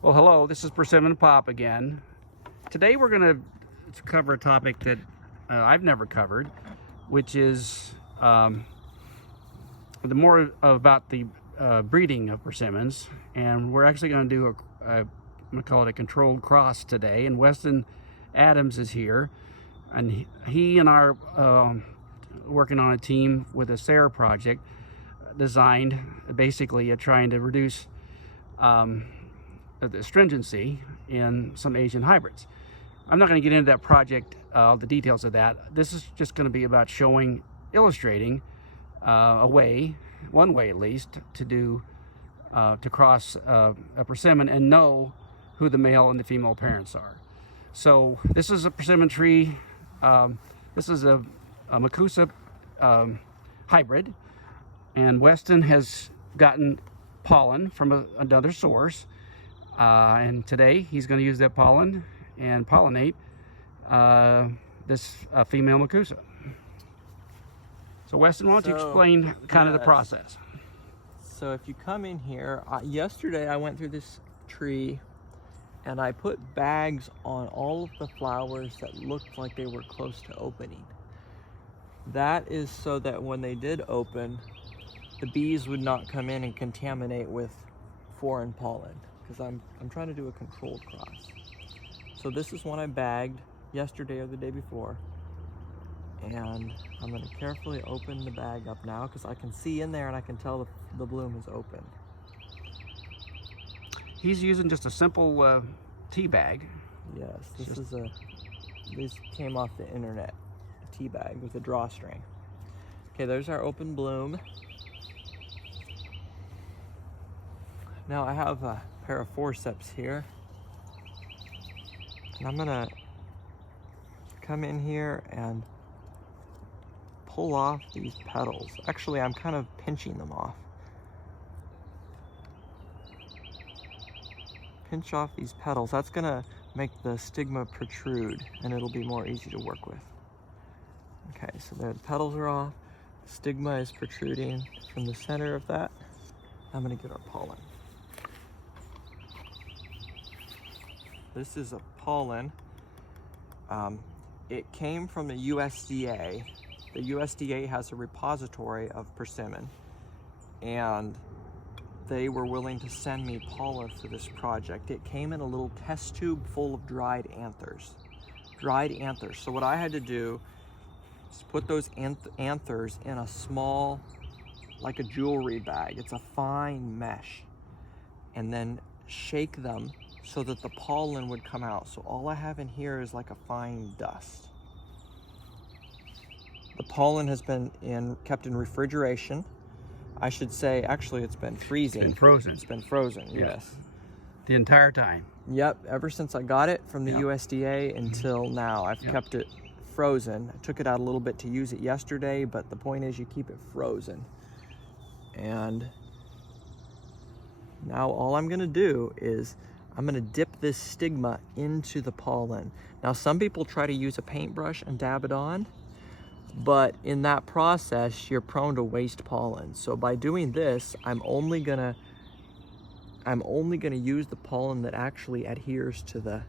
Well, hello, this is Persimmon Pop again. Today we're going to cover a topic that I've never covered, which is the more about the breeding of persimmons. And we're actually going to do I'm going to call it a controlled cross today. And Weston Adams is here, and he and I are working on a team with a SARE project designed basically at trying to reduce the stringency in some Asian hybrids. I'm not going to get into that project, the details of that. This is just going to be about showing, illustrating one way at least, to cross a persimmon and know who the male and the female parents are. So this is a persimmon tree. This is a Macusa hybrid, and Weston has gotten pollen from another source. And today he's going to use that pollen and pollinate this female Macusa. So Weston, why don't you explain kind of the process? So if you come in here, yesterday I went through this tree and I put bags on all of the flowers that looked like they were close to opening. That is so that when they did open, the bees would not come in and contaminate with foreign pollen, because I'm trying to do a controlled cross. So this is one I bagged yesterday or the day before, and I'm going to carefully open the bag up now because I can see in there and I can tell the bloom is open. He's using just a simple tea bag. Yes, these came off the internet, a tea bag with a drawstring. Okay, there's our open bloom. Now I have a pair of forceps here, and I'm gonna come in here and pull off these petals. Actually, I'm kind of pinching them off. Pinch off these petals. That's gonna make the stigma protrude and it'll be more easy to work with. Okay, so the petals are off. The stigma is protruding from the center of that. I'm gonna get our pollen. This is a pollen. It came from the USDA. The USDA has a repository of persimmon, and they were willing to send me pollen for this project. It came in a little test tube full of dried anthers. Dried anthers. So what I had to do is put those anthers in a small, like a jewelry bag. It's a fine mesh. And then shake them so that the pollen would come out. So all I have in here is like a fine dust. The pollen has been kept in refrigeration. I should say, actually, it's been freezing. It's been frozen. It's been frozen, yes. The entire time. Yep, ever since I got it from the USDA until now, I've kept it frozen. I took it out a little bit to use it yesterday, but the point is you keep it frozen. And now all I'm gonna do is I'm gonna dip this stigma into the pollen. Now some people try to use a paintbrush and dab it on, but in that process you're prone to waste pollen. So by doing this, I'm only gonna use the pollen that actually adheres to the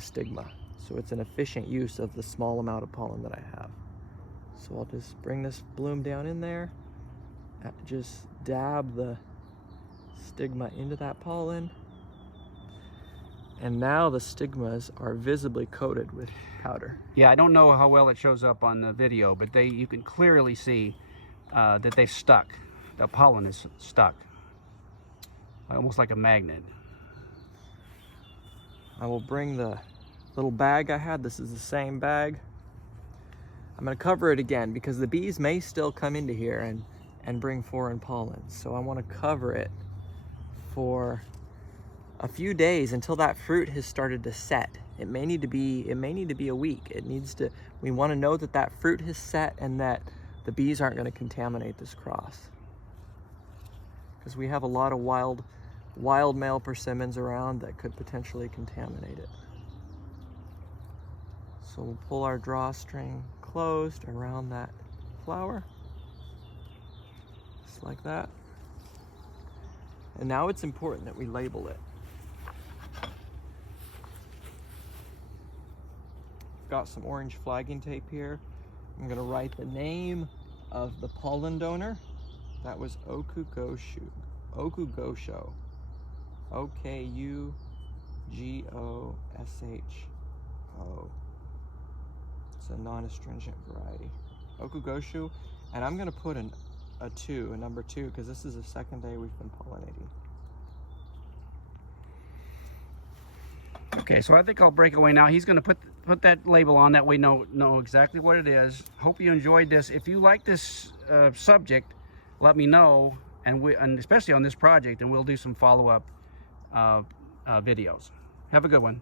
stigma. So it's an efficient use of the small amount of pollen that I have. So I'll just bring this bloom down in there, just dab the stigma into that pollen. And now the stigmas are visibly coated with powder. Yeah, I don't know how well it shows up on the video, but you can clearly see that they've stuck. The pollen is stuck, almost like a magnet. I will bring the little bag I had. This is the same bag. I'm gonna cover it again because the bees may still come into here and bring foreign pollen. So I wanna cover it for a few days until that fruit has started to set. It may need to be a week. We want to know that that fruit has set and that the bees aren't going to contaminate this cross, because we have a lot of wild male persimmons around that could potentially contaminate it. So we'll pull our drawstring closed around that flower, just like that. And now it's important that we label it. got some orange flagging tape here. I'm gonna write the name of the pollen donor. That was Okugosho. Okugosho. Okugosho. It's a non-astringent variety. Okugosho. And I'm gonna put a number 2, because this is the second day we've been pollinating. Okay, so I think I'll break away now. He's going to put that label on, that way know exactly what it is. Hope you enjoyed this. If you like this subject, let me know, and especially on this project, and we'll do some follow-up videos. Have a good one.